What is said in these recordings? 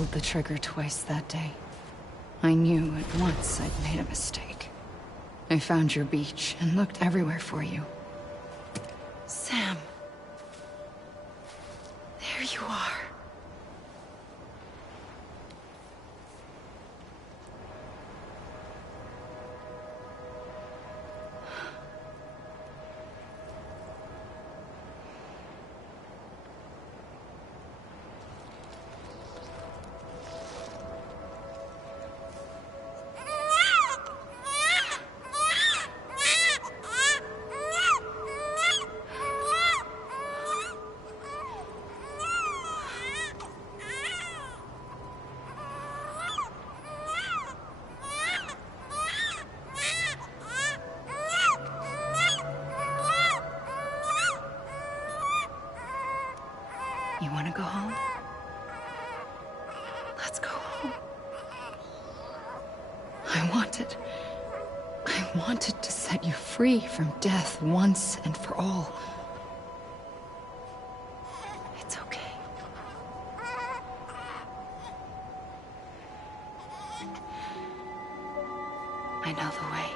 pulled the trigger twice that day. I knew at once I'd made a mistake. I found your beach and looked everywhere for you. Sam. There you are. You want to go home? Let's go home. I wanted to set you free from death once and for all. It's okay. I know the way.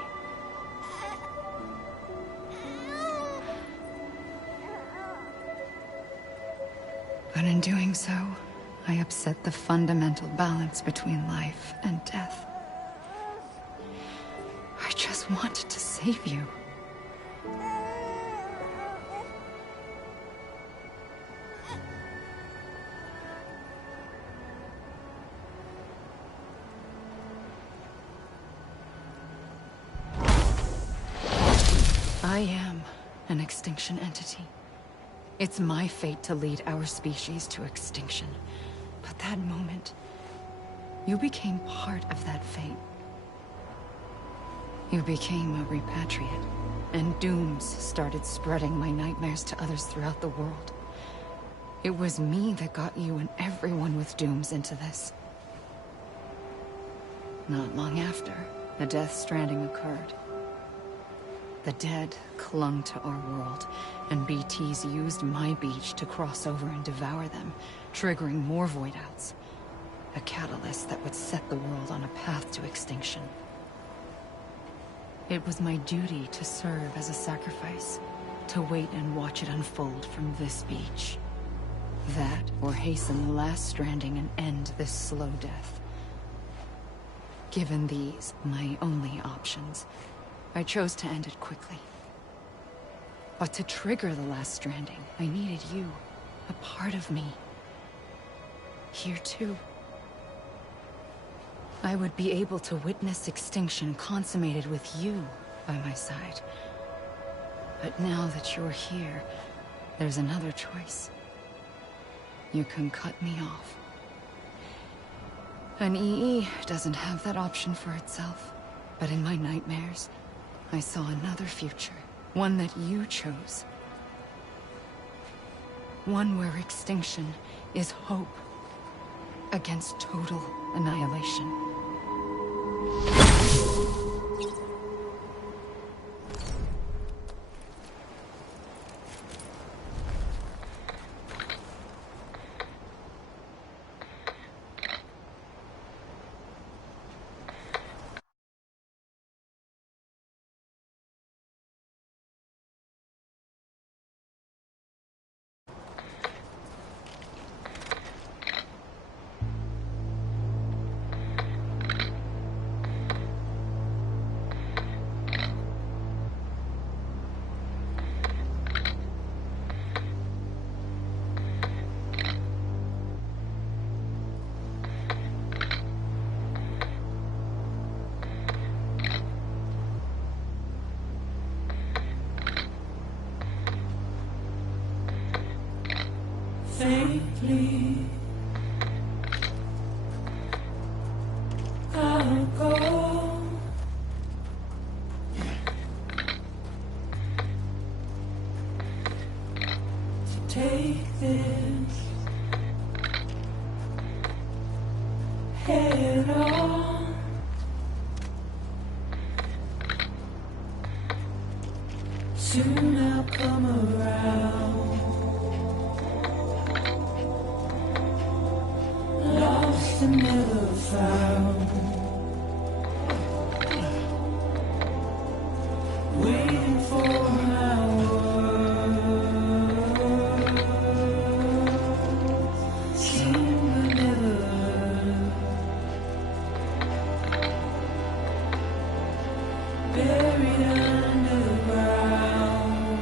But in doing so, I upset the fundamental balance between life and death. I just wanted to save you. I am an extinction entity. It's my fate to lead our species to extinction. But that moment, you became part of that fate. You became a repatriate, and dooms started spreading my nightmares to others throughout the world. It was me that got you and everyone with dooms into this. Not long after, a death stranding occurred. The dead clung to our world, and BTs used my beach to cross over and devour them, triggering more void-outs. A catalyst that would set the world on a path to extinction. It was my duty to serve as a sacrifice, to wait and watch it unfold from this beach. That, or hasten the last stranding and end this slow death. Given these, my only options, I chose to end it quickly. But to trigger the last stranding, I needed you, a part of me. Here too. I would be able to witness extinction consummated with you by my side. But now that you're here, there's another choice. You can cut me off. An EE doesn't have that option for itself. But in my nightmares, I saw another future. One that you chose. One where extinction is hope against total annihilation. Faintly, I'll go. To take this head on. Soon I'll come around. Lost never found. Waiting for my words, seem but never. Buried under the ground,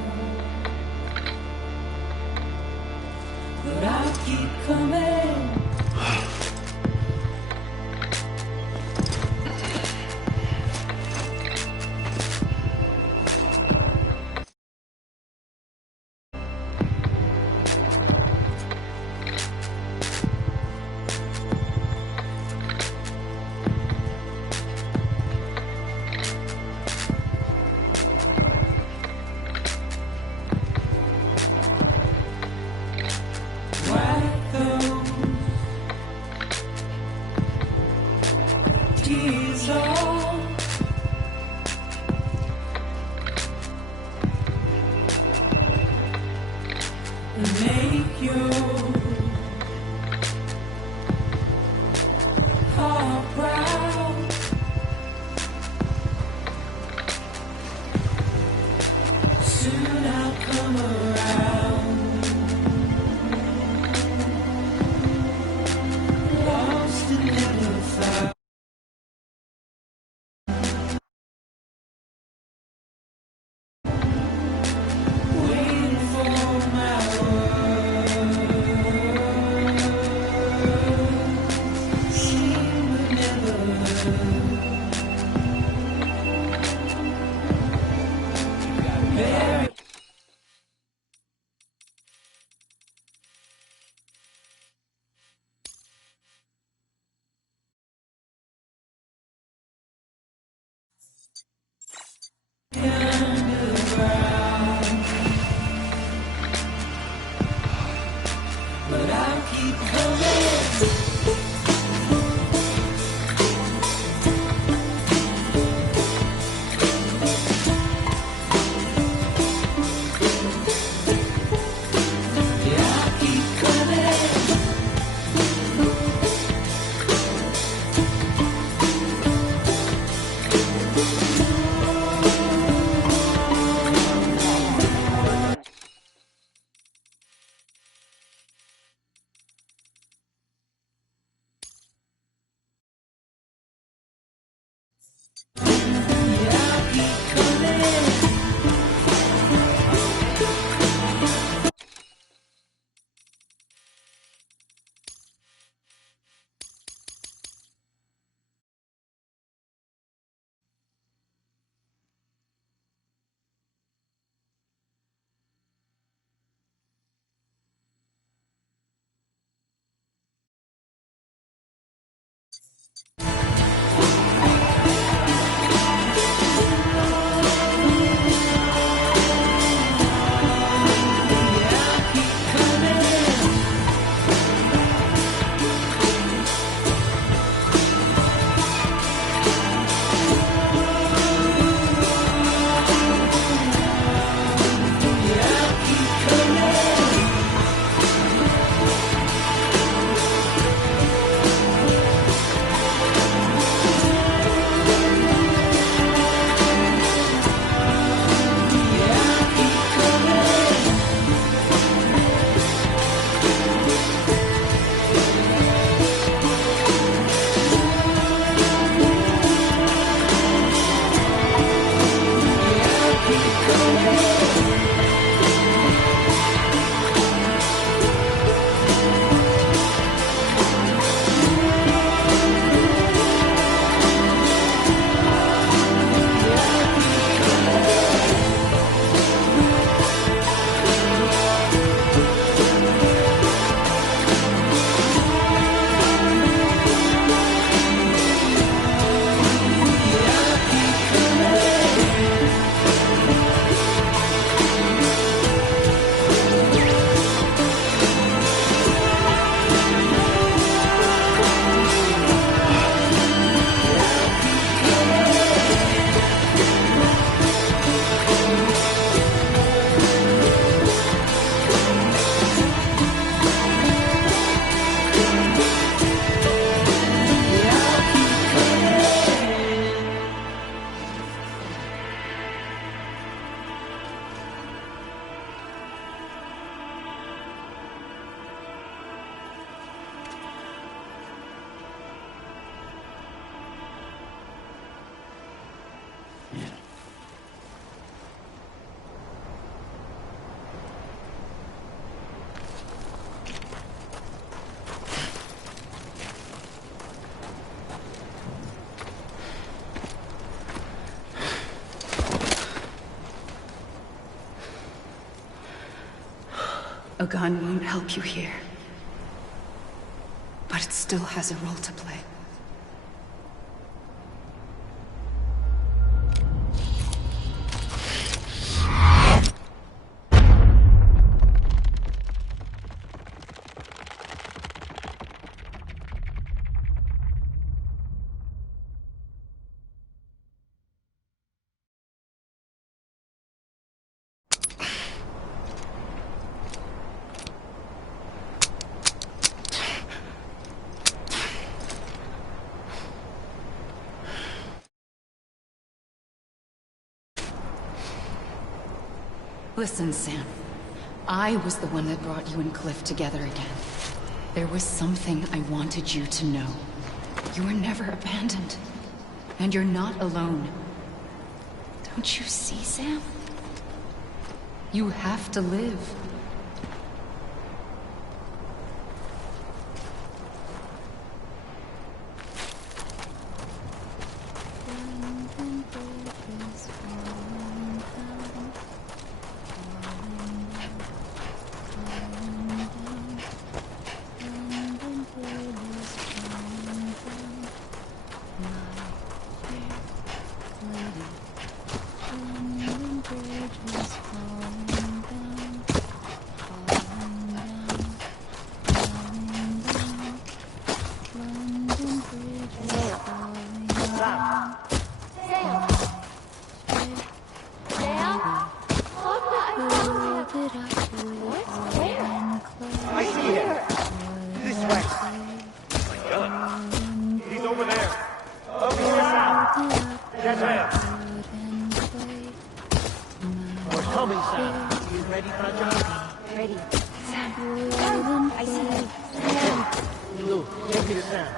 but I'll keep coming. Wipe those tears off, and make your heart proud. Soon I'll come around. Lost and never found. Waiting for my words, seem but never. Buried. Underground, but I'll keep coming. Yeah, I'll keep coming. A gun won't help you here. But it still has a role to play. Listen, Sam. I was the one that brought you and Cliff together again. There was something I wanted you to know. You were never abandoned. And you're not alone. Don't you see, Sam? You have to live. I see him. This way. My God. He's over there. Over here south. Yes, ma'am. We're coming, Sam. You ready for a job? Ready. Sam. I see him. Sam. Lou, take me to Sam.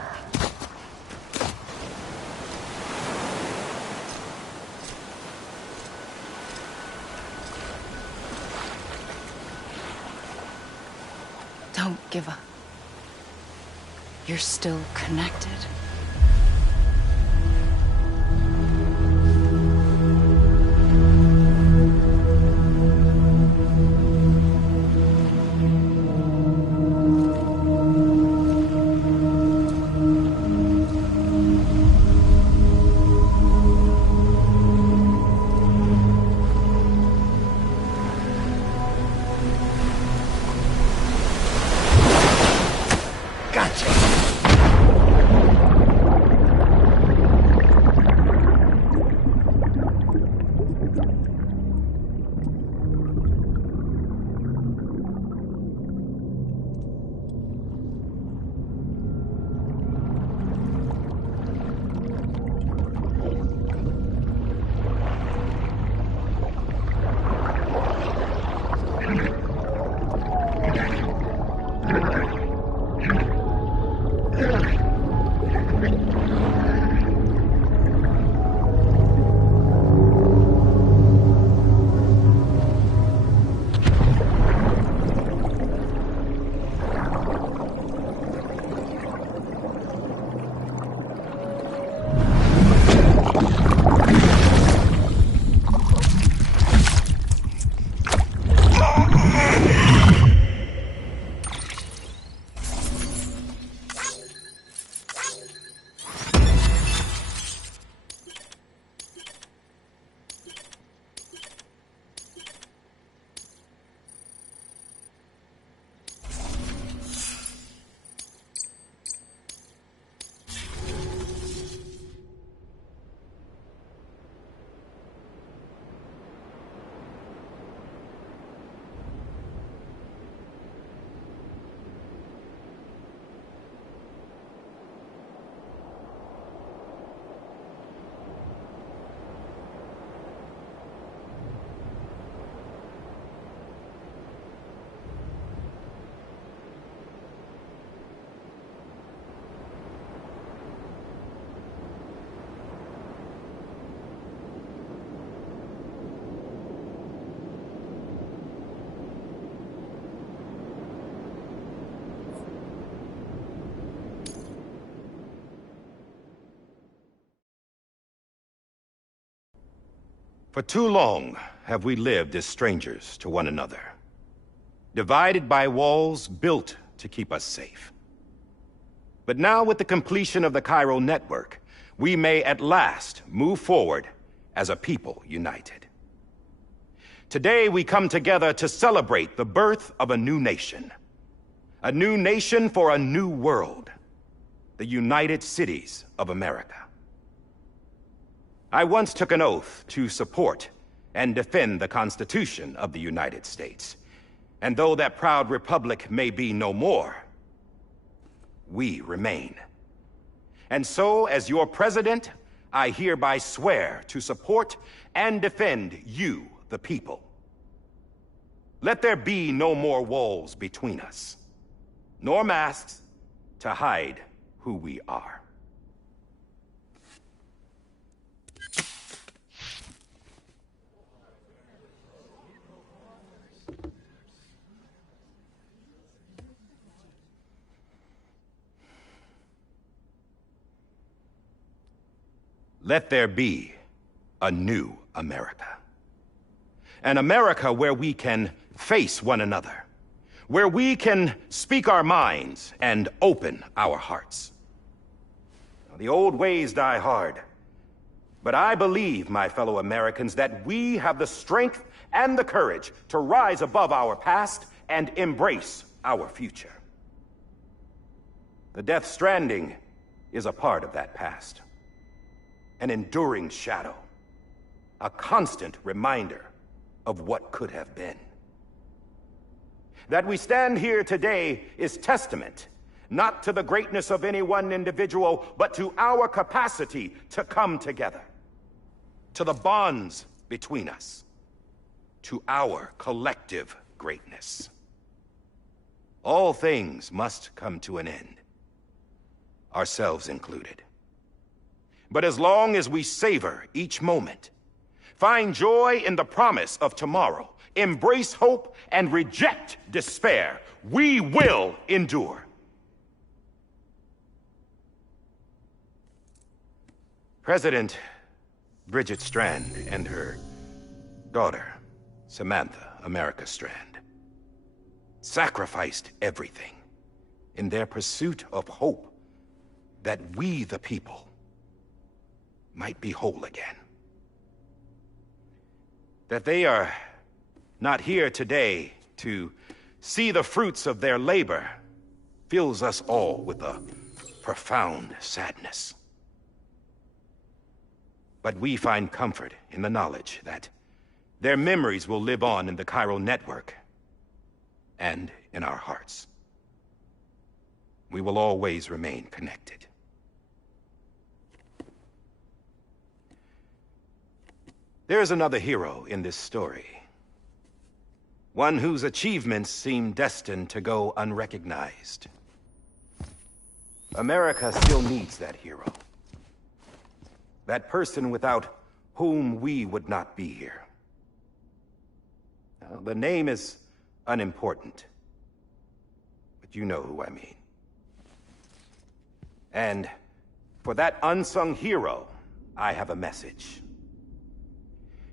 Don't give up. You're still connected. For too long have we lived as strangers to one another. divided by walls built to keep us safe. But now, with the completion of the Cairo network, we may at last move forward as a people united. Today, we come together to celebrate the birth of a new nation. A new nation for a new world. The United Cities of America. I once took an oath to support and defend the Constitution of the United States. And though that proud republic may be no more, we remain. And so, as your president, I hereby swear to support and defend you, the people. Let there be no more walls between us, nor masks to hide who we are. Let there be a new America. An America where we can face one another, where we can speak our minds and open our hearts. The old ways die hard, but I believe, my fellow Americans, that we have the strength and the courage to rise above our past and embrace our future. The Death Stranding is a part of that past. An enduring shadow, a constant reminder of what could have been. That we stand here today is testament, not to the greatness of any one individual, but to our capacity to come together, to the bonds between us, to our collective greatness. All things must come to an end, ourselves included. But as long as we savor each moment, find joy in the promise of tomorrow, embrace hope, and reject despair, we will endure. President Bridget Strand and her daughter, Samantha America Strand, sacrificed everything in their pursuit of hope that we, the people, might be whole again. That they are not here today to see the fruits of their labor fills us all with a profound sadness. But we find comfort in the knowledge that their memories will live on in the Cairo network and in our hearts. We will always remain connected. There is another hero in this story. One whose achievements seem destined to go unrecognized. America still needs that hero. That person without whom we would not be here. Now, the name is unimportant, but you know who I mean. And for that unsung hero, I have a message.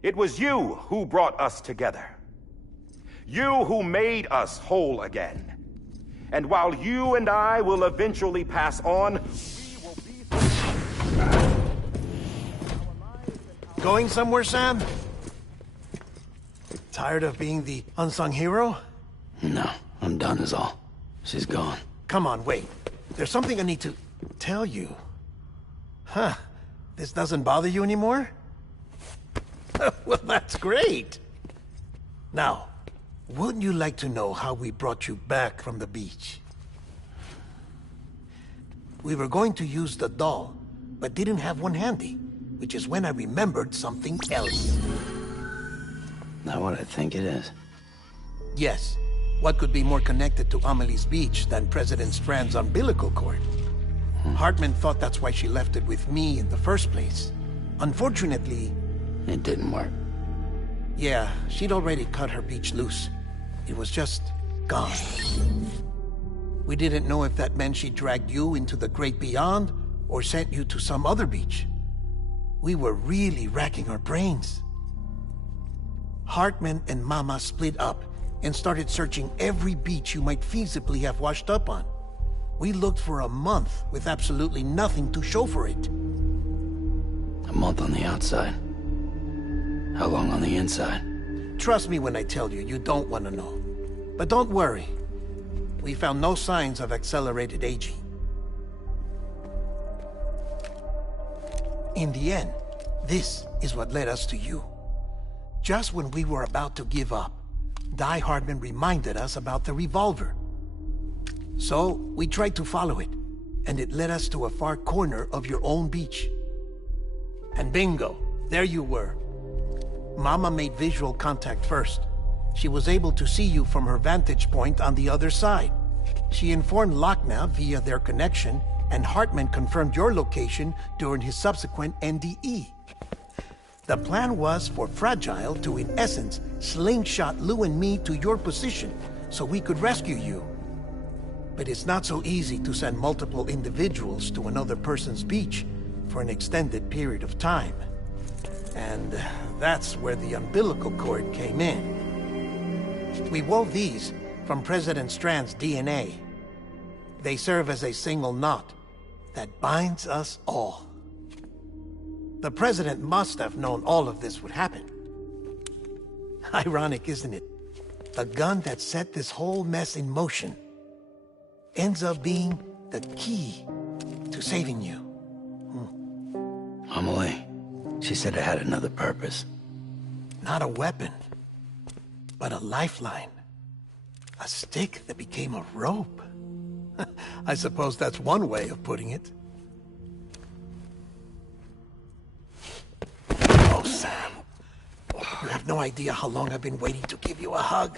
It was you who brought us together. You who made us whole again. And while you and I will eventually pass on, we will be... Going somewhere, Sam? Tired of being the unsung hero? No, I'm done is all. She's gone. Come on, wait. There's something I need to tell you. Huh. This doesn't bother you anymore? Well, that's great. Now, wouldn't you like to know how we brought you back from the beach? We were going to use the doll, but didn't have one handy, which is when I remembered something else. Not what I think it is. Yes. What could be more connected to Amelie's beach than President Strand's umbilical cord? Hartman thought that's why she left it with me in the first place. Unfortunately... It didn't work. Yeah, she'd already cut her beach loose. It was just gone. We didn't know if that meant she dragged you into the great beyond, or sent you to some other beach. We were really racking our brains. Hartman and Mama split up, and started searching every beach you might feasibly have washed up on. We looked for a month with absolutely nothing to show for it. A month on the outside. How long on the inside? Trust me when I tell you, you don't want to know. But don't worry. We found no signs of accelerated aging. In the end, this is what led us to you. Just when we were about to give up, Die Hardman reminded us about the revolver. So, we tried to follow it, and it led us to a far corner of your own beach. And bingo, there you were. Mama made visual contact first. She was able to see you from her vantage point on the other side. She informed Locknaw via their connection, and Hartman confirmed your location during his subsequent NDE. The plan was for Fragile to, in essence, slingshot Lou and me to your position so we could rescue you. But it's not so easy to send multiple individuals to another person's beach for an extended period of time. And that's where the umbilical cord came in. We wove these from President Strand's DNA. They serve as a single knot that binds us all. The President must have known all of this would happen. Ironic, isn't it? The gun that set this whole mess in motion ends up being the key to saving you. Amelie, she said it had another purpose. Not a weapon, but a lifeline. A stick that became a rope. I suppose that's one way of putting it. Oh, Sam. You have no idea how long I've been waiting to give you a hug.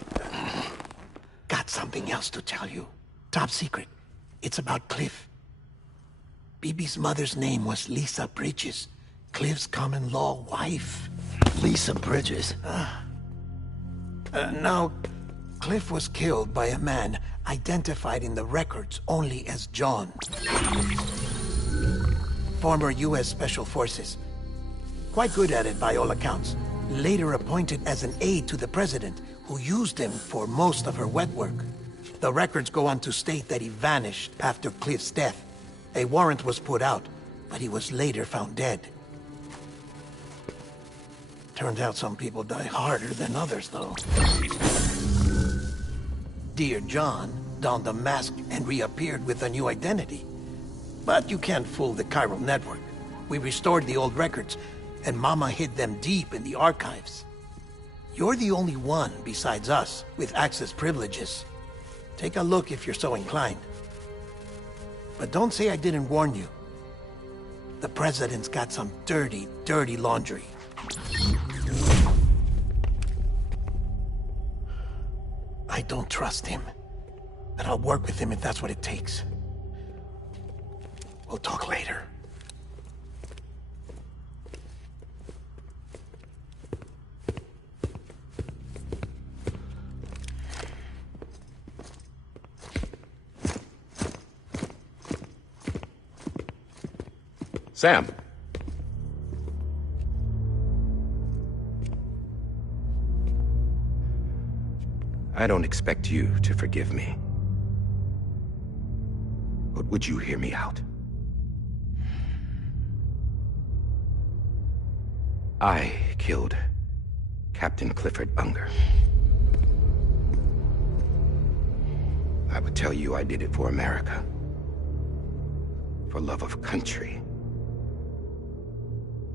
Got something else to tell you. Top secret. It's about Cliff. BB's mother's name was Lisa Bridges, Cliff's common-law wife. Lisa Bridges? Now, Cliff was killed by a man identified in the records only as John. Former U.S. Special Forces. Quite good at it by all accounts. Later appointed as an aide to the president, who used him for most of her wet work. The records go on to state that he vanished after Cliff's death. A warrant was put out, but he was later found dead. Turns out some people die harder than others, though. Dear John donned a mask and reappeared with a new identity. But you can't fool the chiral network. We restored the old records, and Mama hid them deep in the archives. You're the only one, besides us, with access privileges. Take a look if you're so inclined. But don't say I didn't warn you. The President's got some dirty, dirty laundry. I don't trust him, but I'll work with him if that's what it takes. We'll talk later. Sam. I don't expect you to forgive me. But would you hear me out? I killed Captain Clifford Unger. I would tell you I did it for America. For love of country.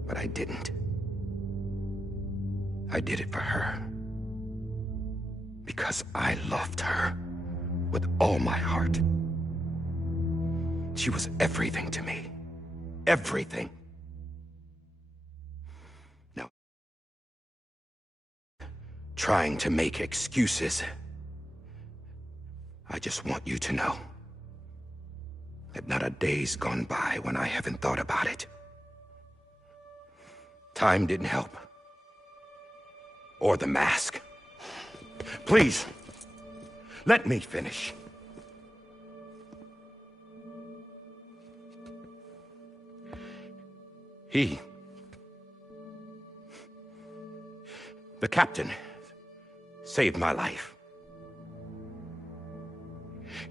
But I didn't. I did it for her. Because I loved her with all my heart. She was everything to me. Everything. Now, trying to make excuses. I just want you to know that not a day's gone by when I haven't thought about it. Time didn't help. Or the mask. Please, let me finish. The captain, saved my life.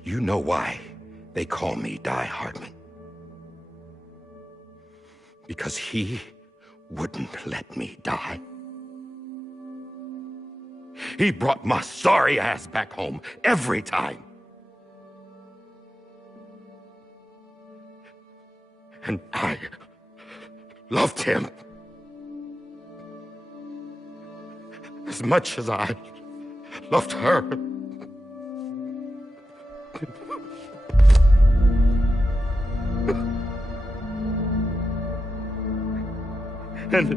You know why they call me Die Hardman? Because he wouldn't let me die. He brought my sorry ass back home every time. And I loved him as much as I loved her. And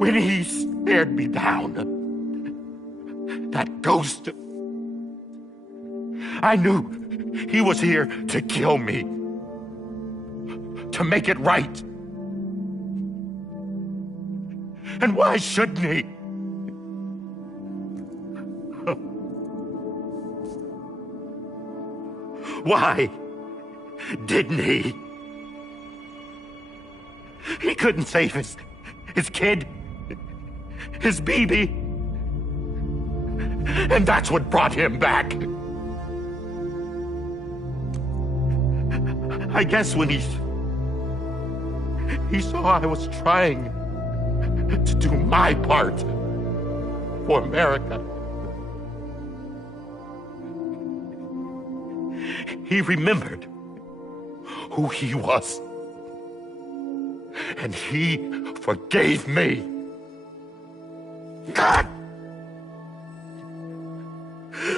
when he stared me down, that ghost, I knew he was here to kill me, to make it right. And why shouldn't he? Why didn't he? He couldn't save his kid, his baby. And that's what brought him back. I guess when he saw I was trying to do my part for America, he remembered who he was. And he forgave me. God!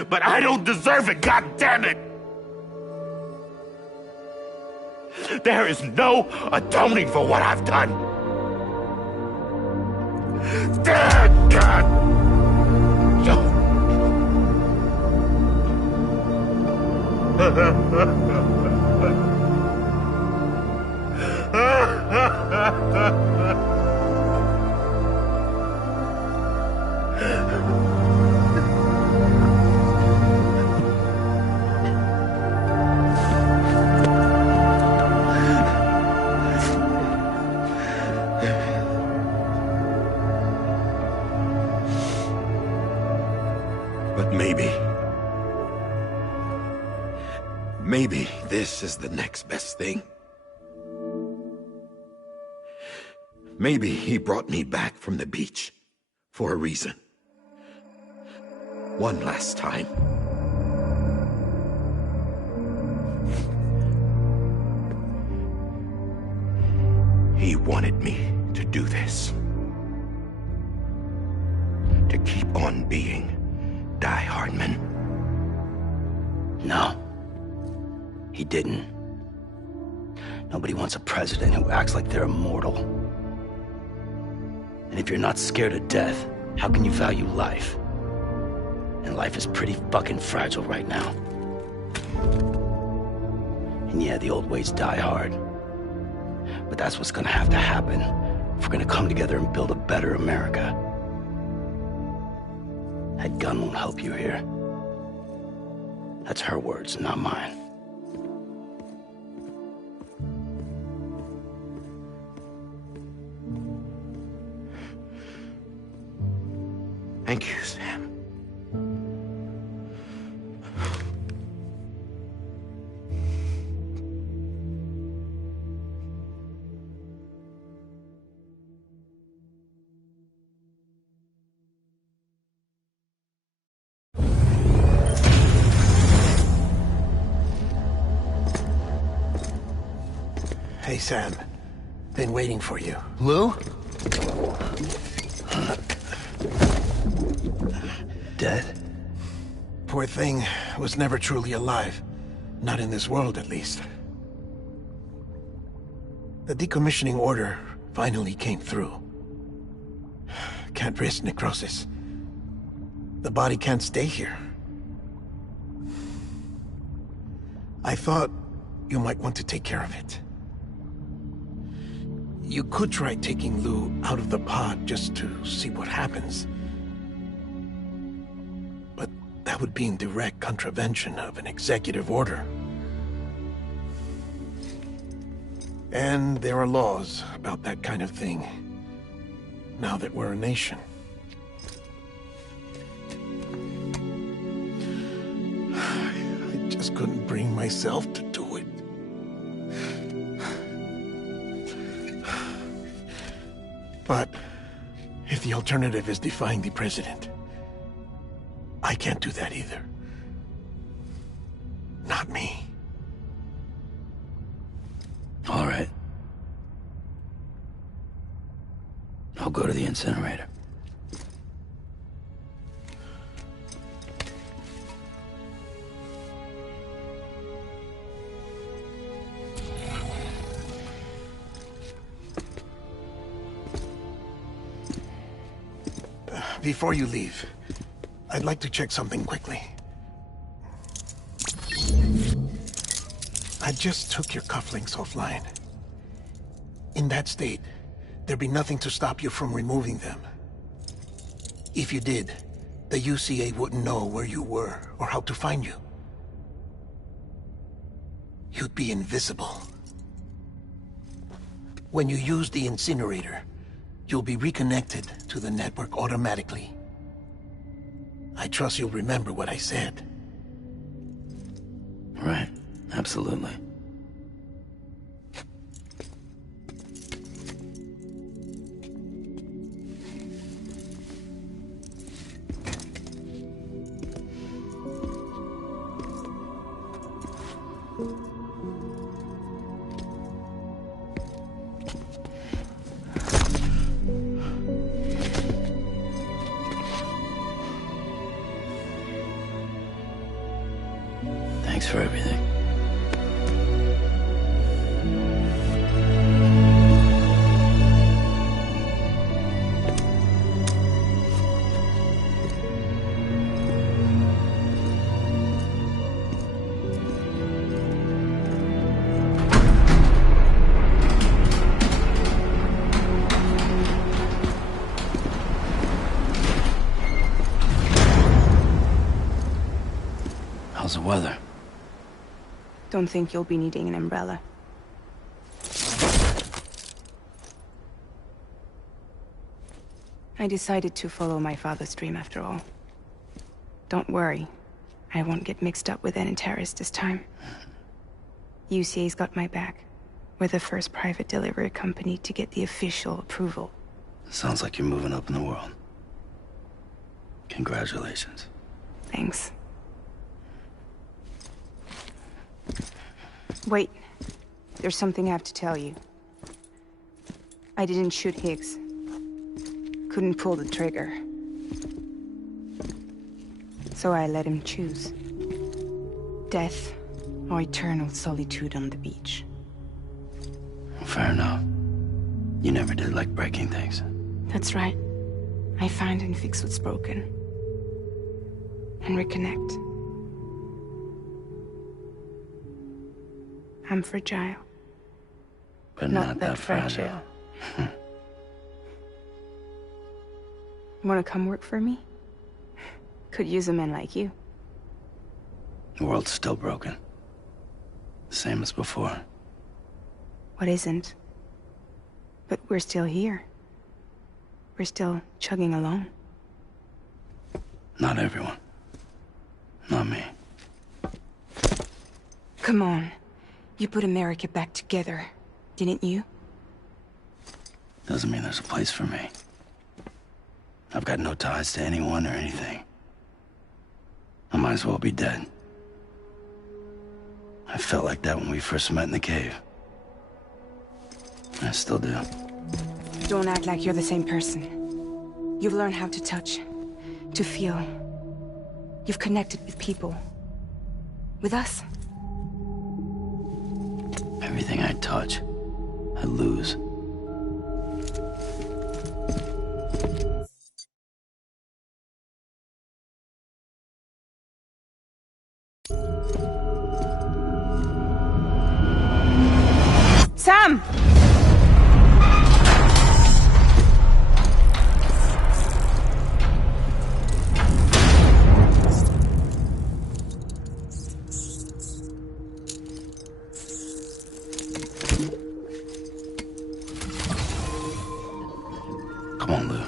But I don't deserve it, God damn it! There is no atoning for what I've done. Dead God! But maybe this is the next best thing. Maybe he brought me back from the beach for a reason. One last time. He wanted me to do this. To keep on being Die Hardman. No. He didn't. Nobody wants a president who acts like they're immortal. And if you're not scared of death, how can you value life? And life is pretty fucking fragile right now. And yeah, the old ways die hard. But that's what's gonna have to happen if we're gonna come together and build a better America. That gun won't help you here. That's her words, not mine. Thank you, Sam. Hey, Sam. Been waiting for you. Lou? Dead? Poor thing was never truly alive. Not in this world, at least. The decommissioning order finally came through. Can't risk necrosis. The body can't stay here. I thought you might want to take care of it. You could try taking Lou out of the pod just to see what happens. But that would be in direct contravention of an executive order. And there are laws about that kind of thing, now that we're a nation. just couldn't bring myself to do it. But if the alternative is defying the president, I can't do that either. Not me. All right. I'll go to the incinerator. Before you leave, I'd like to check something quickly. I just took your cufflinks offline. In that state, there'd be nothing to stop you from removing them. If you did, the UCA wouldn't know where you were or how to find you. You'd be invisible. When you use the incinerator, you'll be reconnected to the network automatically. I trust you'll remember what I said. Right. Absolutely. Thanks for everything. How's the weather? Don't think you'll be needing an umbrella. I decided to follow my father's dream after all. Don't worry. I won't get mixed up with any terrorists this time. UCA's got my back. We're the first private delivery company to get the official approval. Sounds like you're moving up in the world. Congratulations. Thanks. Wait. There's something I have to tell you. I didn't shoot Higgs. Couldn't pull the trigger. So I let him choose. Death or eternal solitude on the beach. Fair enough. You never did like breaking things. That's right. I find and fix what's broken. And reconnect. I'm fragile. But not that fragile. Wanna come work for me? Could use a man like you. The world's still broken. The same as before. What isn't? But we're still here. We're still chugging along. Not everyone. Not me. Come on. You put America back together, didn't you? Doesn't mean there's a place for me. I've got no ties to anyone or anything. I might as well be dead. I felt like that when we first met in the cave. I still do. Don't act like you're the same person. You've learned how to touch, to feel. You've connected with people. With us. Everything I touch, I lose. Sam! Come on, Lou.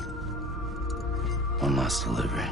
One last delivery.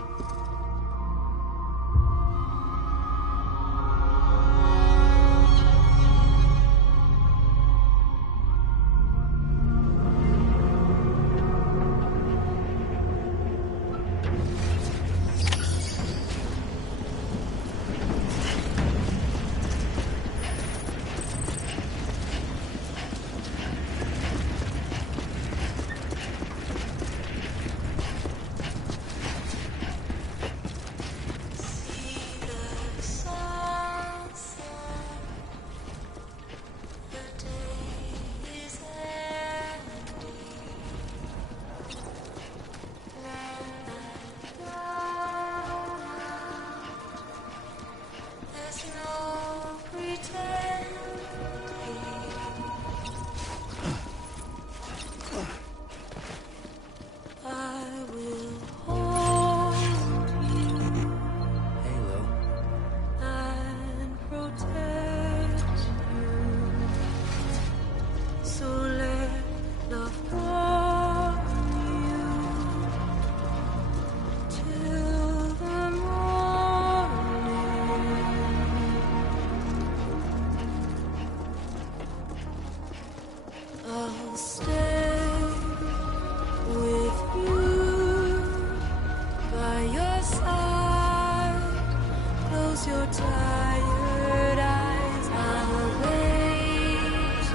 close your tired eyes, I'll wait,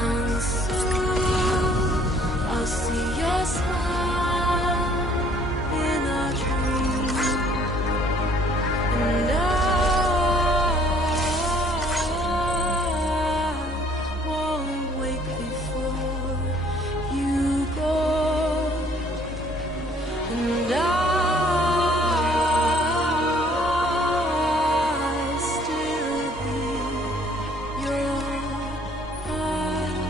and soon I'll see your smile in a dream, and I won't wake before you go, and I still be your heartbeat.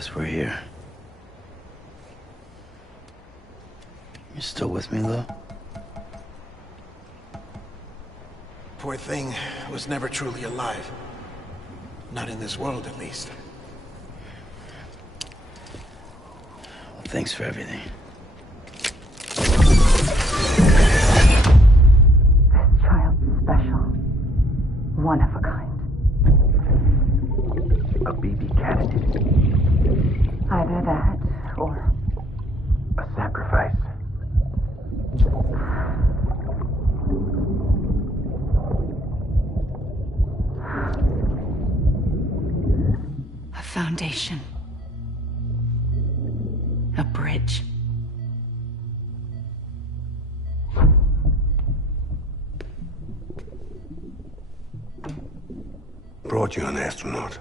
guess we're here. You still with me, Lou? Poor thing was never truly alive. Not in this world, at least. Well, thanks for everything. This child's special. One of a kind. A BB candidate. Either that, or... A sacrifice. a foundation. A bridge. Brought you an astronaut.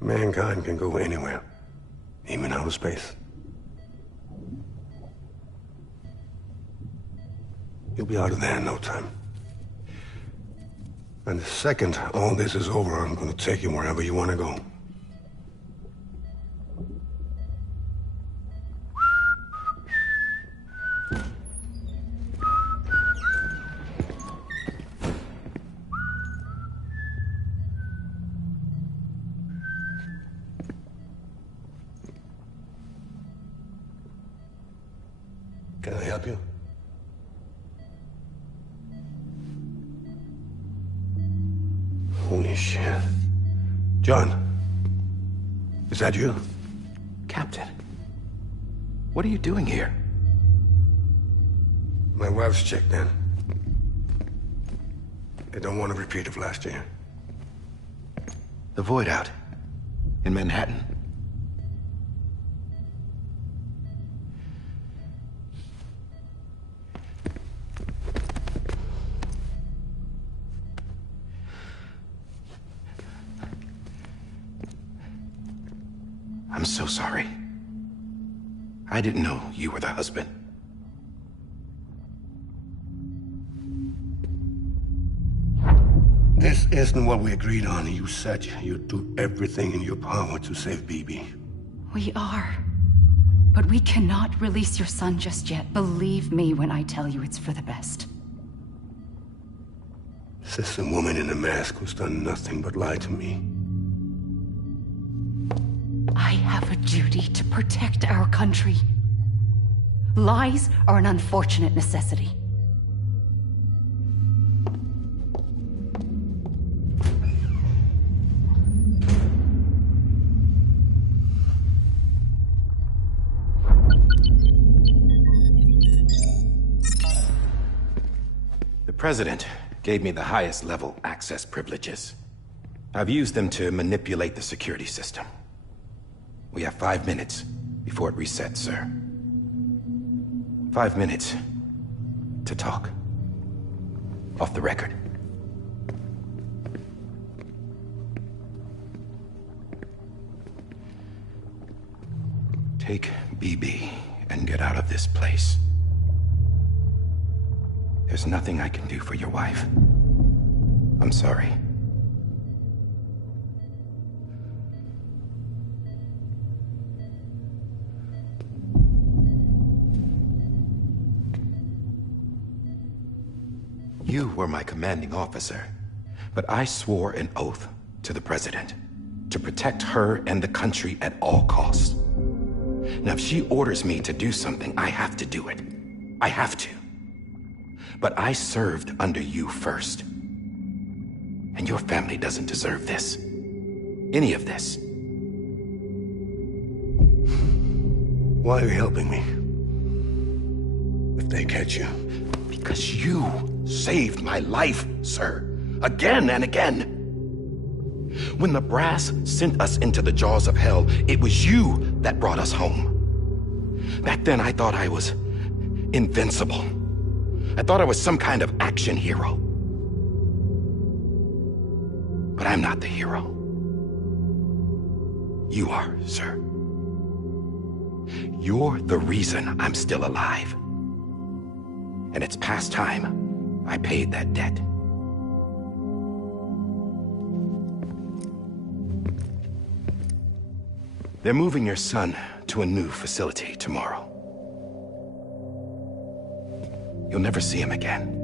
Mankind can go anywhere, even outer space. You'll be out of there in no time. And the second all this is over, I'm gonna take you wherever you want to go. Can I help you? Holy shit. John, is that you? Captain, what are you doing here? My wife's checked in. They don't want a repeat of last year. The Void out in Manhattan. I'm so sorry. I didn't know you were the husband. This isn't what we agreed on. You said you'd do everything in your power to save BB. We are. But we cannot release your son just yet. Believe me when I tell you it's for the best. This is a woman in a mask who's done nothing but lie to me. I have a duty to protect our country. Lies are an unfortunate necessity. The President gave me the highest level access privileges. I've used them to manipulate the security system. We have 5 minutes before it resets, sir. 5 minutes to talk. Off the record. Take BB and get out of this place. There's nothing I can do for your wife. I'm sorry. You were my commanding officer, but I swore an oath to the President to protect her and the country at all costs. Now, if she orders me to do something, I have to do it. I have to. But I served under you first. And your family doesn't deserve this. Any of this. Why are you helping me? If they catch you. Because you saved my life, sir. Again and again. When the brass sent us into the jaws of hell, it was you that brought us home. Back then, I thought I was invincible. I thought I was some kind of action hero. But I'm not the hero. You are, sir. You're the reason I'm still alive. And it's past time I paid that debt. They're moving your son to a new facility tomorrow. You'll never see him again.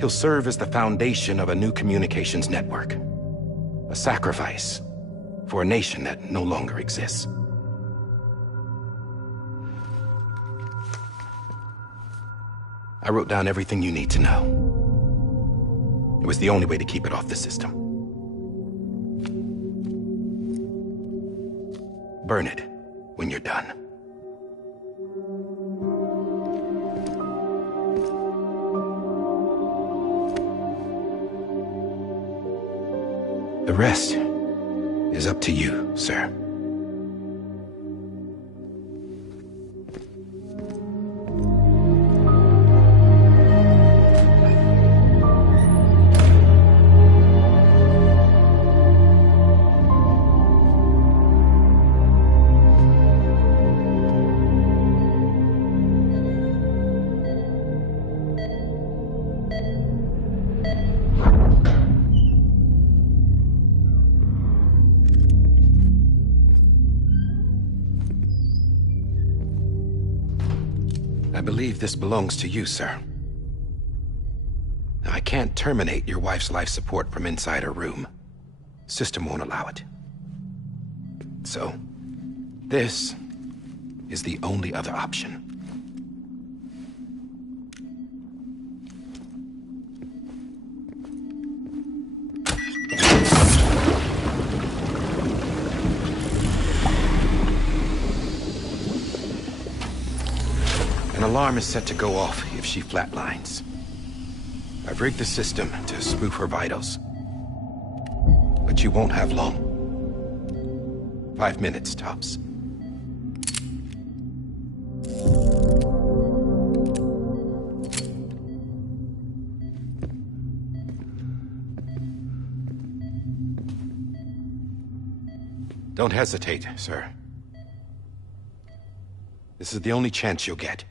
He'll serve as the foundation of a new communications network. A sacrifice for a nation that no longer exists. I wrote down everything you need to know. It was the only way to keep it off the system. Burn it when you're done. The rest is up to you, sir. I believe this belongs to you, sir. Now, I can't terminate your wife's life support from inside her room. System won't allow it. So, this is the only other option. An alarm is set to go off if she flatlines. I've rigged the system to spoof her vitals. But you won't have long. 5 minutes, tops. Don't hesitate, sir. This is the only chance you'll get.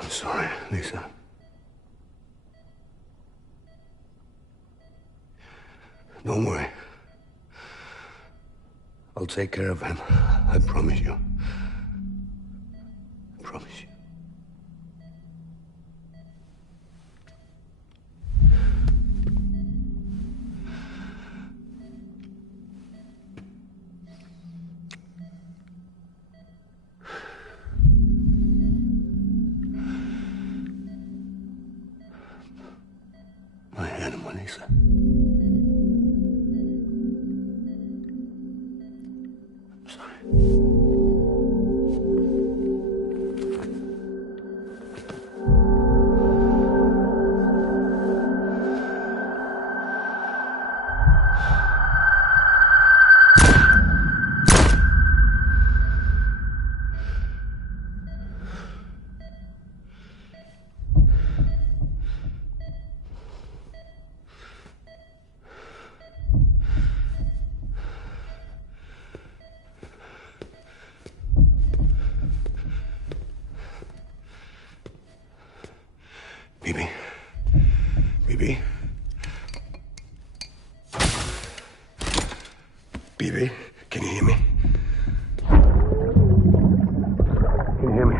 I'm sorry, Lisa. Don't worry. I'll take care of him. I promise you. I promise you. My animal, Lisa. I'm sorry. Bibi. Bibi. Bibi, can you hear me? Can you hear me?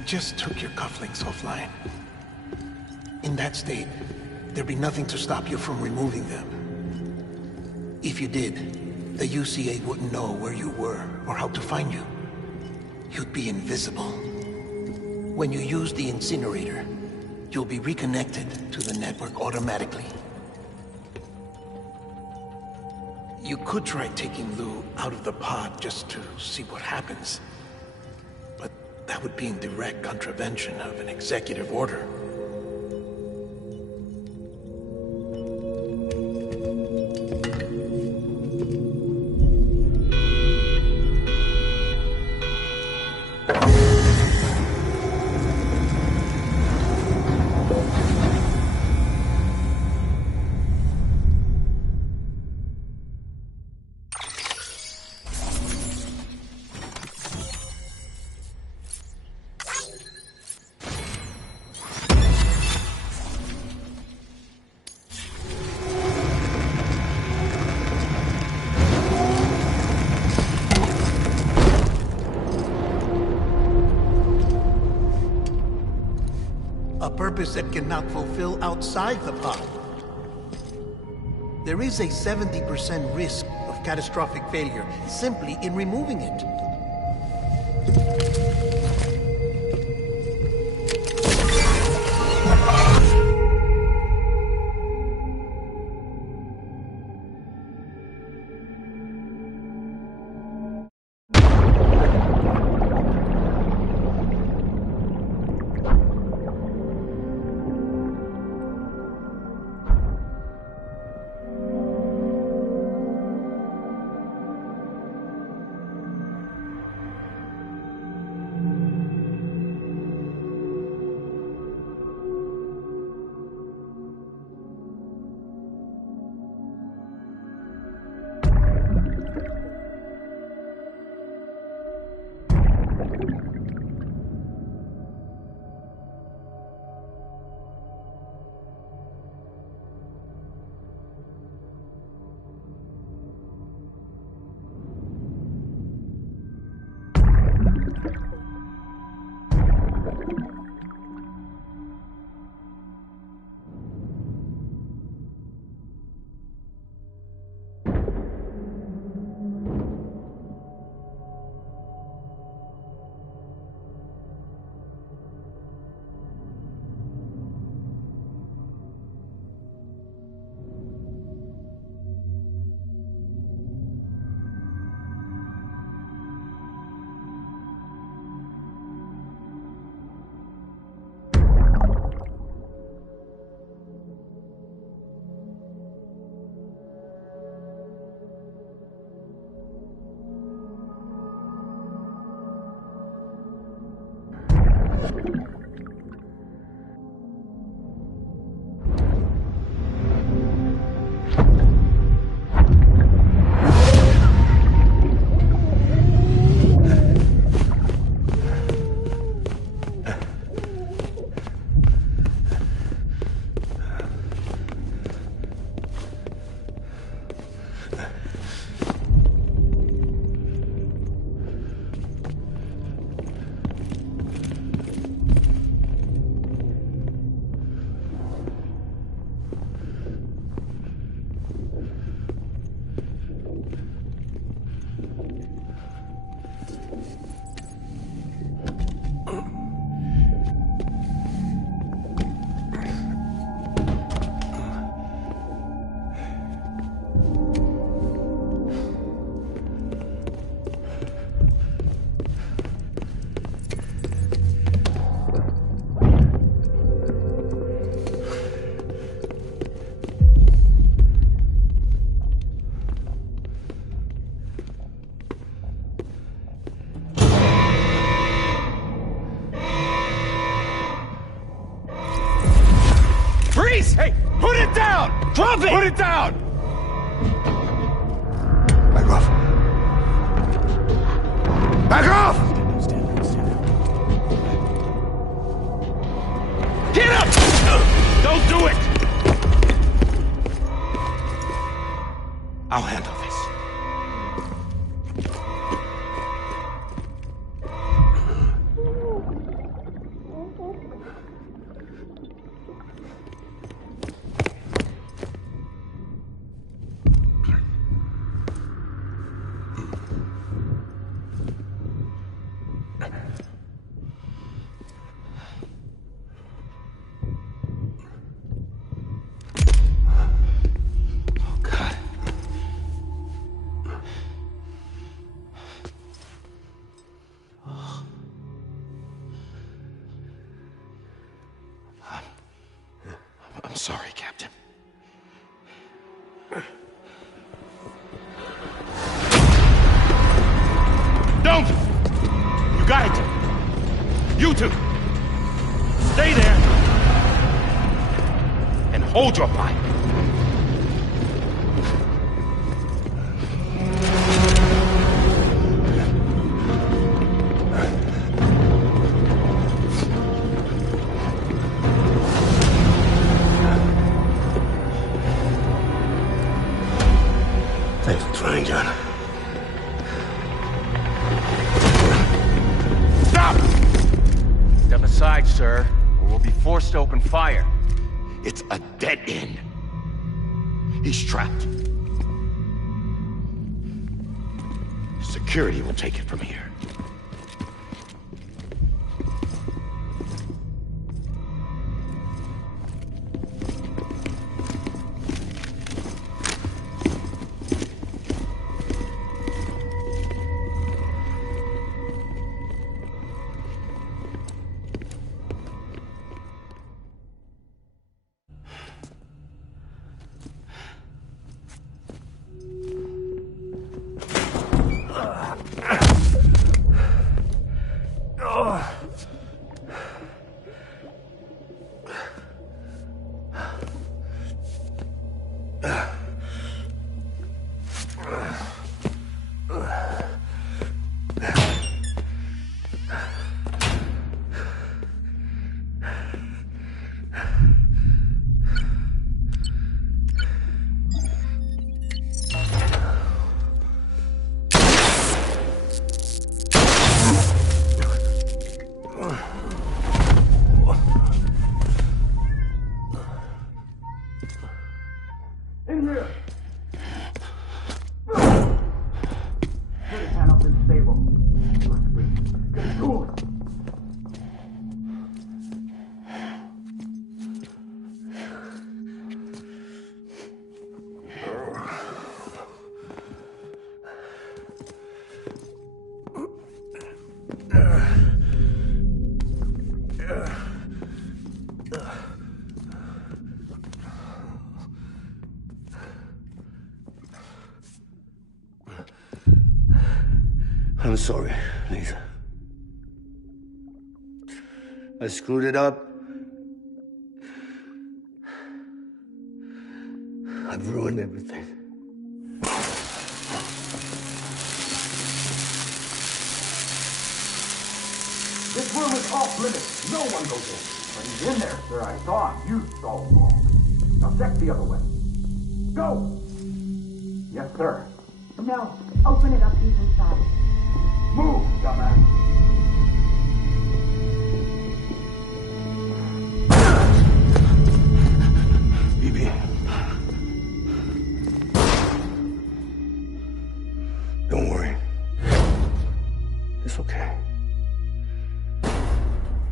I just took your cufflinks offline. In that state, there'd be nothing to stop you from removing them. If you did, the UCA wouldn't know where you were or how to find you. You'd be invisible. When you use the incinerator, you'll be reconnected to the network automatically. You could try taking Lou out of the pod just to see what happens. But that would be in direct contravention of an executive order. Purpose that cannot fulfill outside the pod. There is a 70% risk of catastrophic failure simply in removing it. Hey, put it down! Drop it! Put it down! Back off. Back off! Get up! Don't do it! I'll handle this. I'm sorry, Captain. Don't! You got it! You two! Stay there! And hold your fire! Thanks for trying, John. Stop! Step aside, sir, or we'll be forced to open fire. It's a dead end. He's trapped. Security will take it from here. I'm sorry, Lisa. I screwed it up. I've ruined everything. This room is off limits. No one goes in. But he's in there, sir. I saw him. You saw him wrong. Now check the other way. Go! Yes, sir. No. Open it up. He's inside. Move, dumbass. BB. Don't worry. It's okay.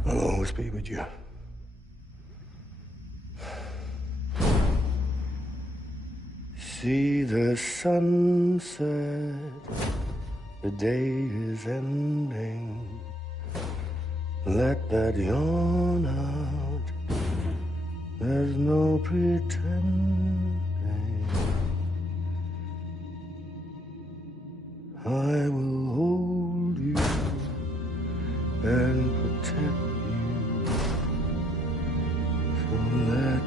I'll always be with you. See the sunset, the day is ending. Let that yawn out, there's no pretending. I will hold you and protect you from that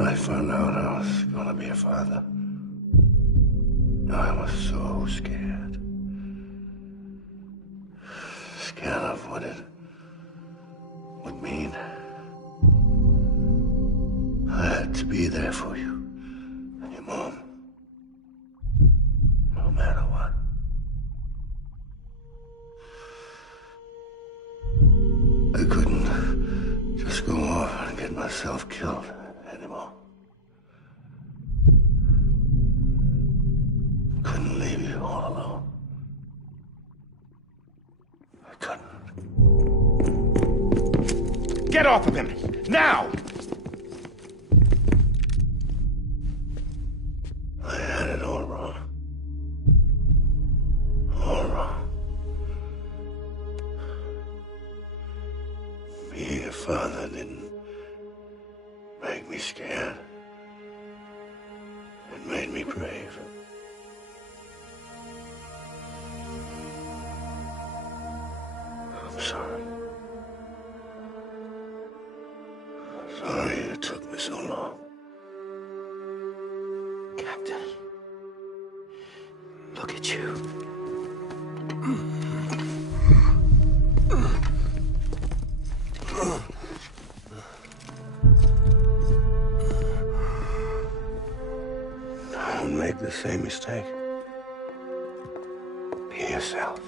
I found out I was gonna be a father, I was so scared. Scared of what it would mean. I had to be there for you and your mom. you all alone. I couldn't. Get off of him! Now! I had it all wrong. All wrong. Being a father didn't make me scared. It made me brave. I'm sorry. Sorry it took me so long. Captain, look at you. Don't make the same mistake. Be yourself.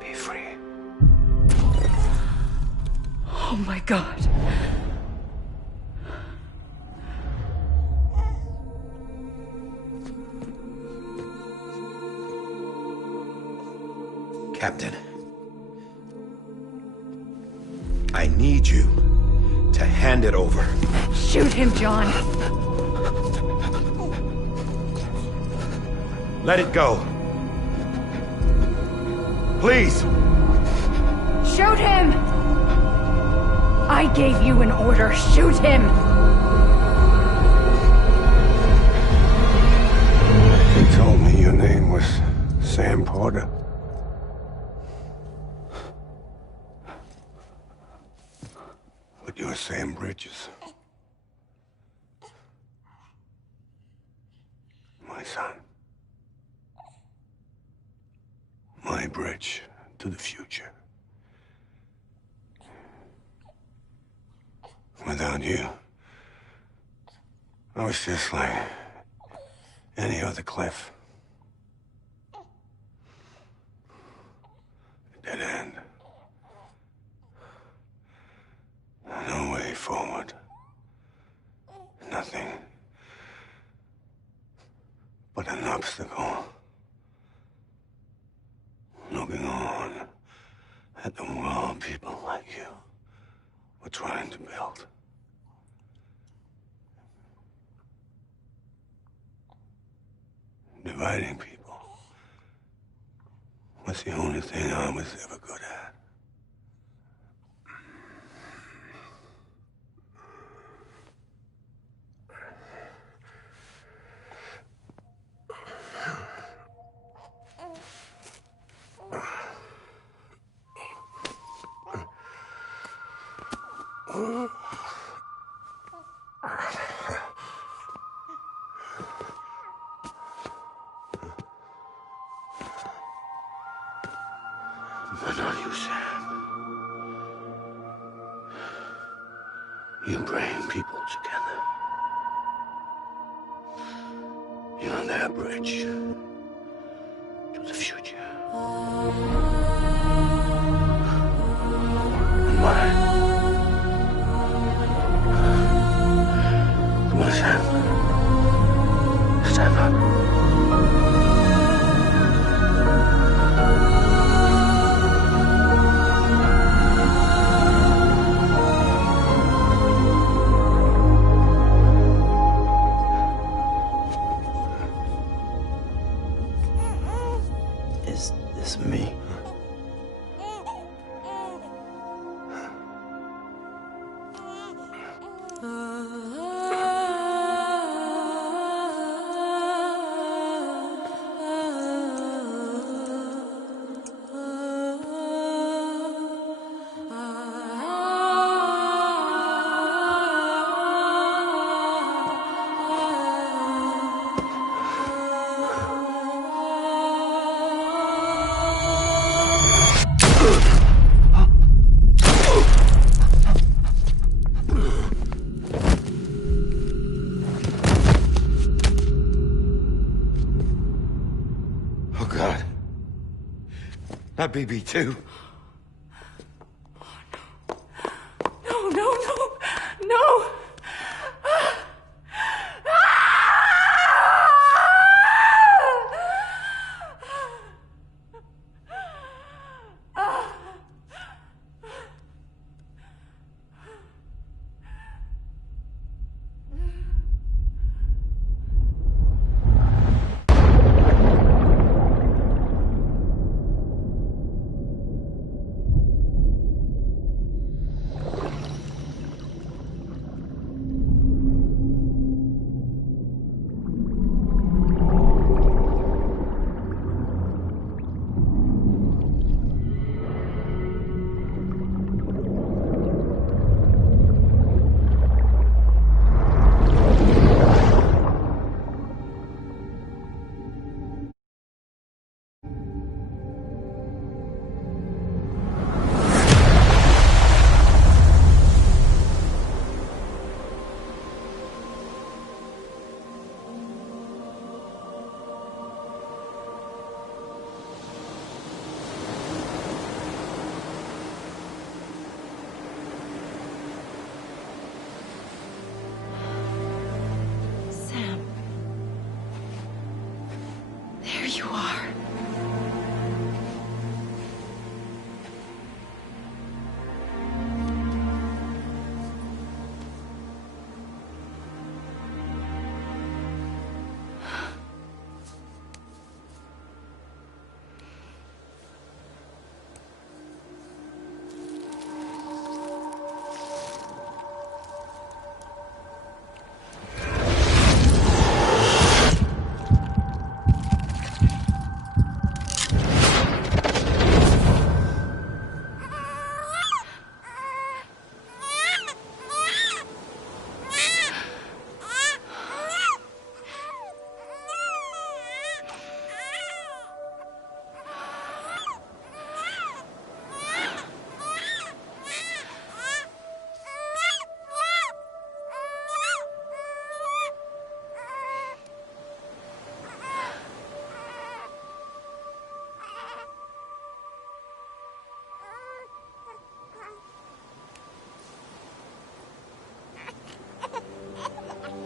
Be free. Oh my God. Captain, I need you to hand it over. Shoot him, John. Let it go. Please. Shoot him! I gave you an order. Shoot him! He told me your name was Sam Porter. But you're Sam Bridges. My son. My bridge to the future. Without you, I was just like any other Cliff. Dead end. No way forward. Nothing but an obstacle. Looking on at the world people like you were trying to build. Dividing people was the only thing I was ever good at. But not you, Sam. You bring people together. You're their bridge to the future. And mine. Come on, Sam. Stand up. Is this me? Oh, God. Not BB2. No, no, no, no! you are.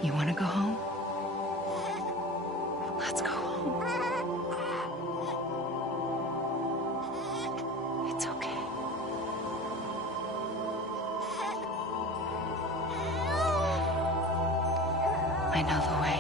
You want to go home? Let's go home. It's okay. I know the way.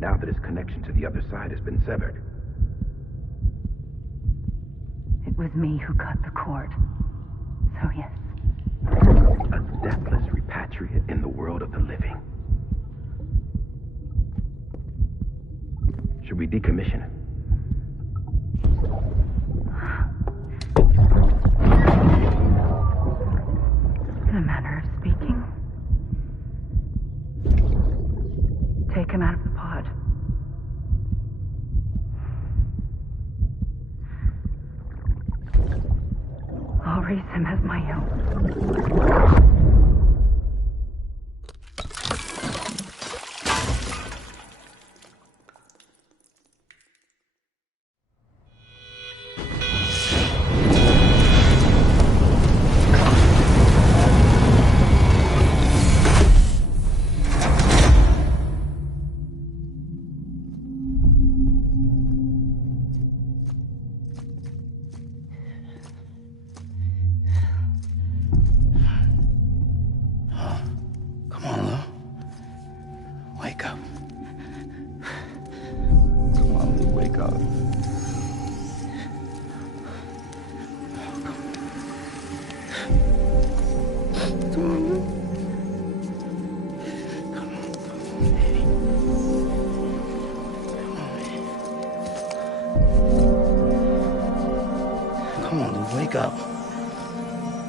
Now that his connection to the other side has been severed. It was me who cut the cord. So yes. A deathless repatriate in the world of the living. Should we decommission it? In a manner of speaking. Take him out of the pod. I'll raise him as my own. Come on, Lou, wake up.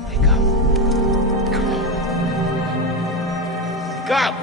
Wake up. Come on. Wake up!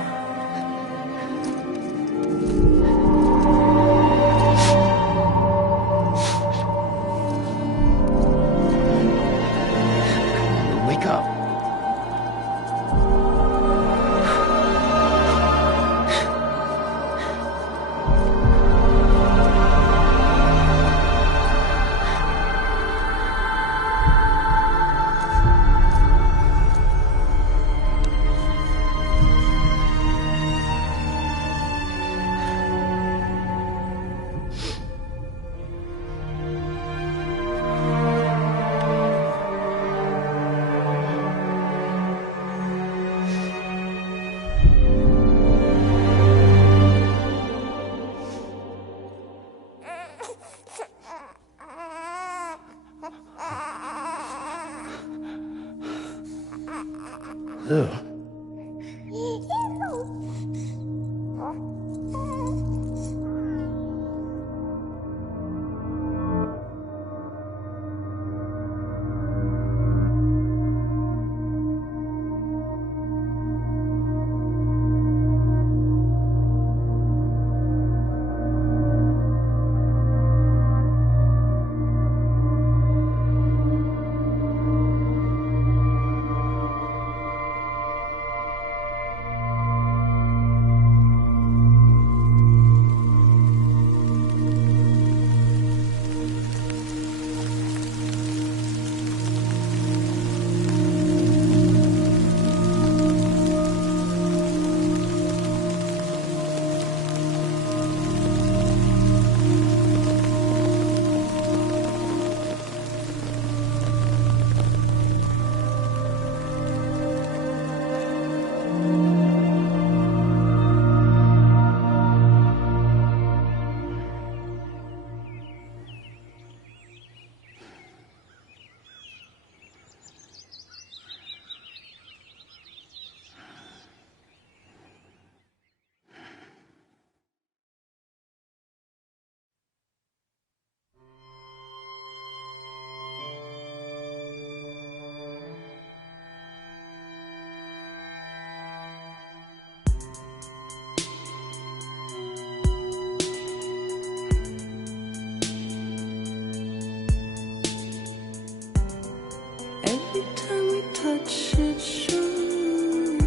Every time we touch it shows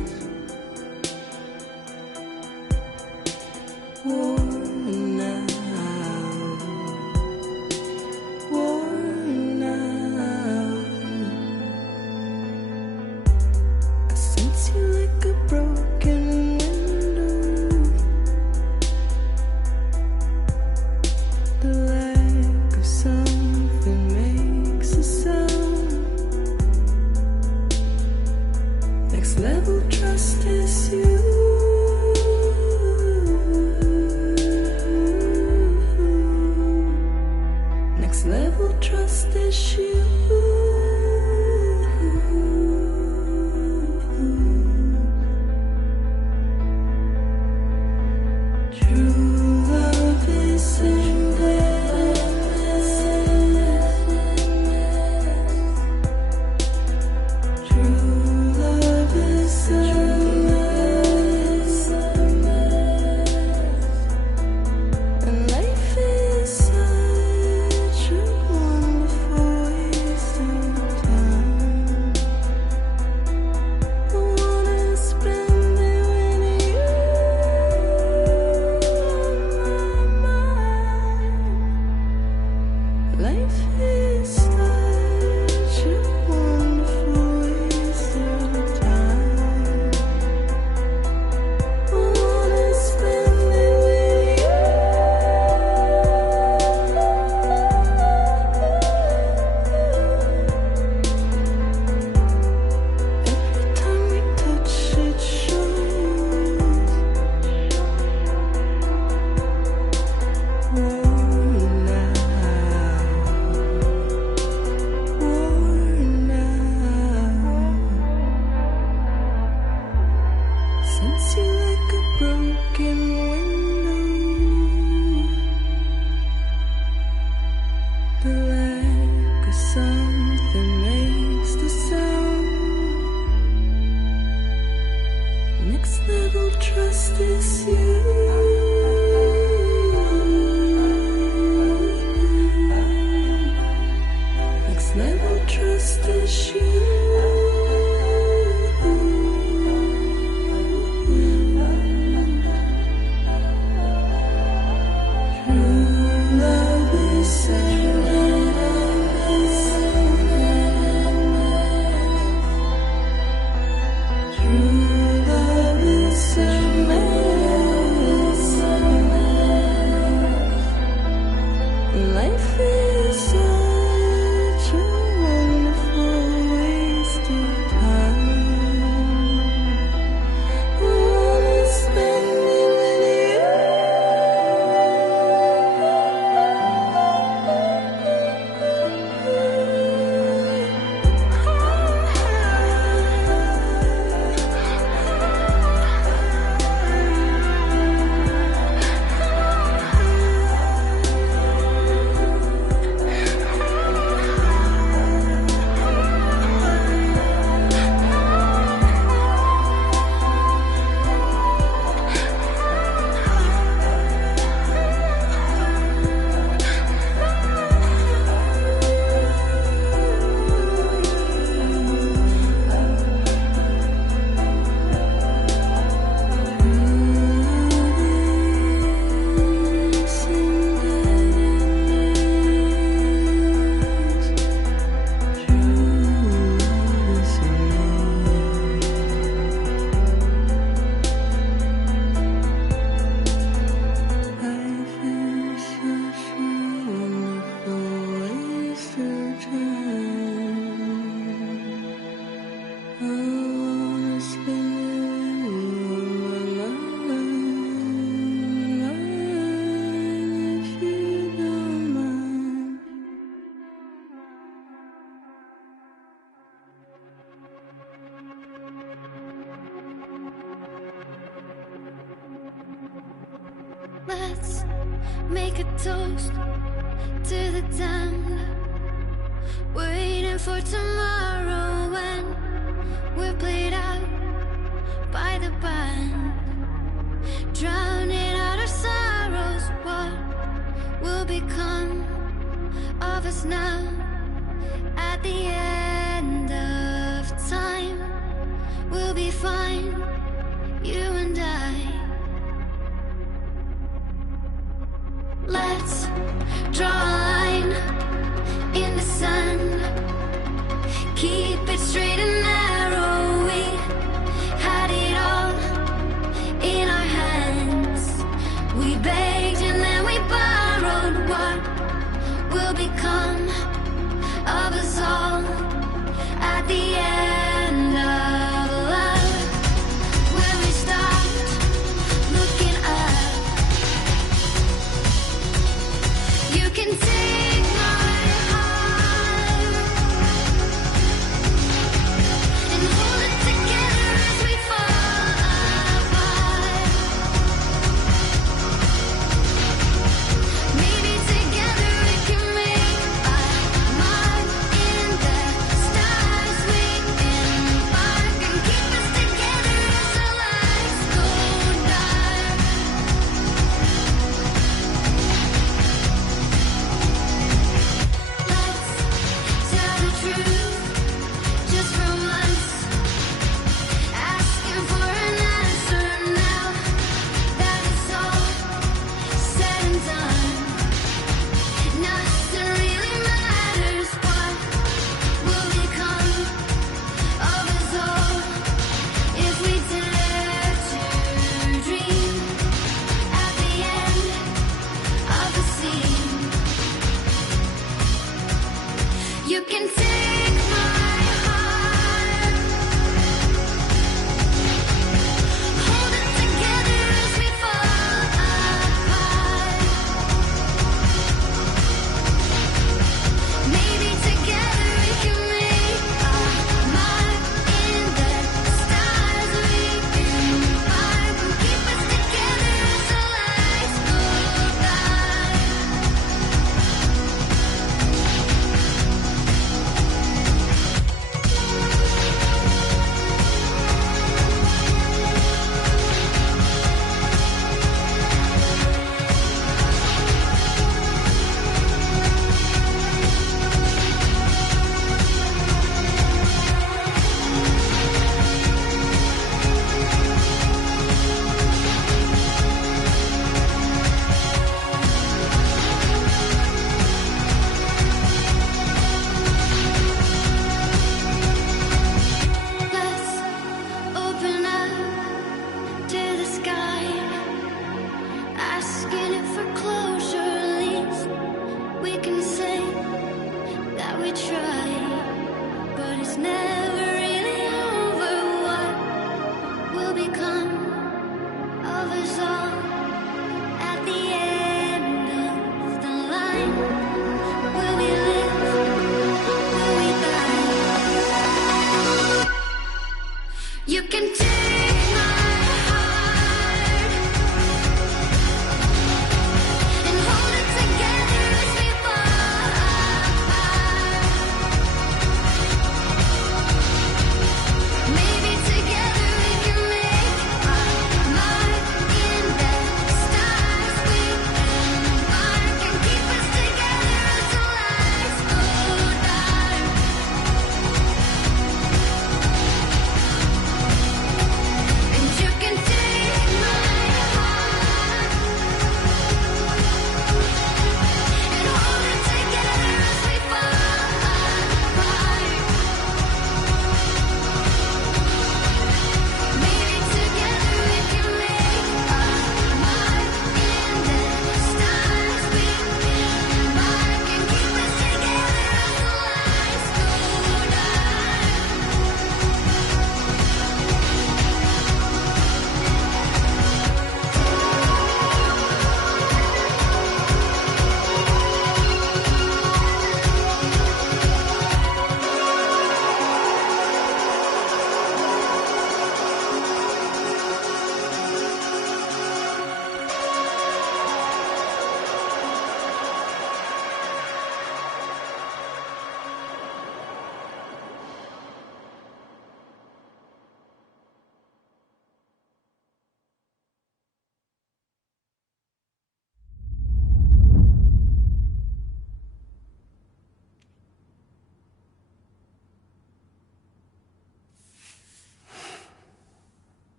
worn out, worn out. I sense you like a broken window. The lack of something makes a sound. Next level trust is you. Next level trust is you. True love is in True love is a mess, and life is such a wonderful waste of time. I wanna spend it with you on my mind. Life is such a wonderful waste of time. I wanna spend it with you. Every time we touch it shows worn out, worn out. Sense you like a broken window. The lack of something makes the sound. Next level trust is you. Next level trust is you. True love is a mess. True love is a mess. Let's make a toast to the damned, waiting for tomorrow when we're played out by the band, drowning out our sorrows. What will become of us now at the end of time? We'll be fine, you and I. Let's draw a line in the sand, keep it straight and narrow. We had it all in our hands. We begged and then we borrowed. What will become of us all at the end of love?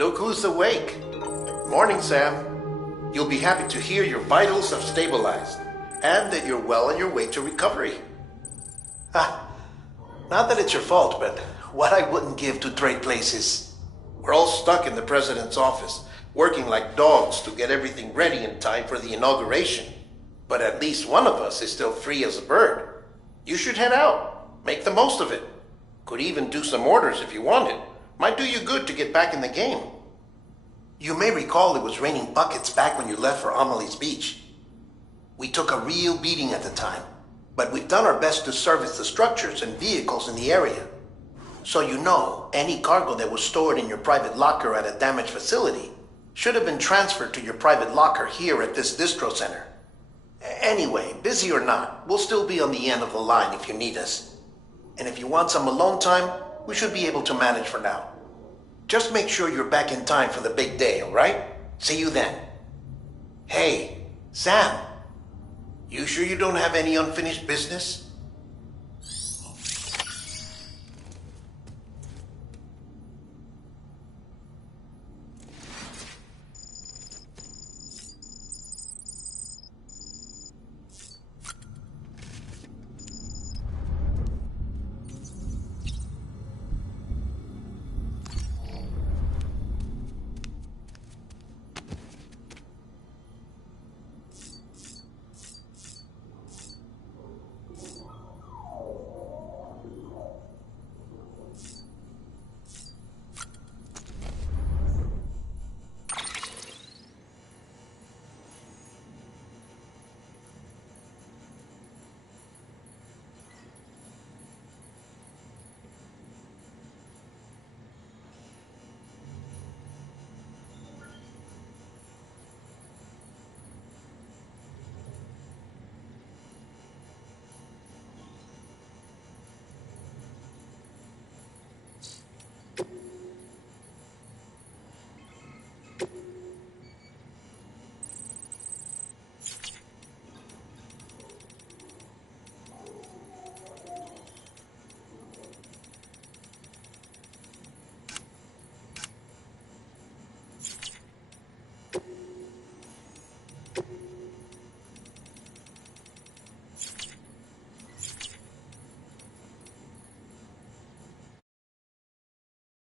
Look who's awake. Morning, Sam. You'll be happy to hear your vitals have stabilized, and that you're well on your way to recovery. Not that it's your fault, but what I wouldn't give to trade places. We're all stuck in the president's office, working like dogs to get everything ready in time for the inauguration. But at least one of us is still free as a bird. You should head out. Make the most of it. Could even do some orders if you wanted. Might do you good to get back in the game. You may recall it was raining buckets back when you left for Amelie's Beach. We took a real beating at the time, but we've done our best to service the structures and vehicles in the area. So you know, any cargo that was stored in your private locker at a damaged facility should have been transferred to your private locker here at this distro center. Anyway, busy or not, we'll still be on the end of the line if you need us. And if you want some alone time, we should be able to manage for now. Just make sure you're back in time for the big day, all right? See you then. Hey, Sam. You sure you don't have any unfinished business?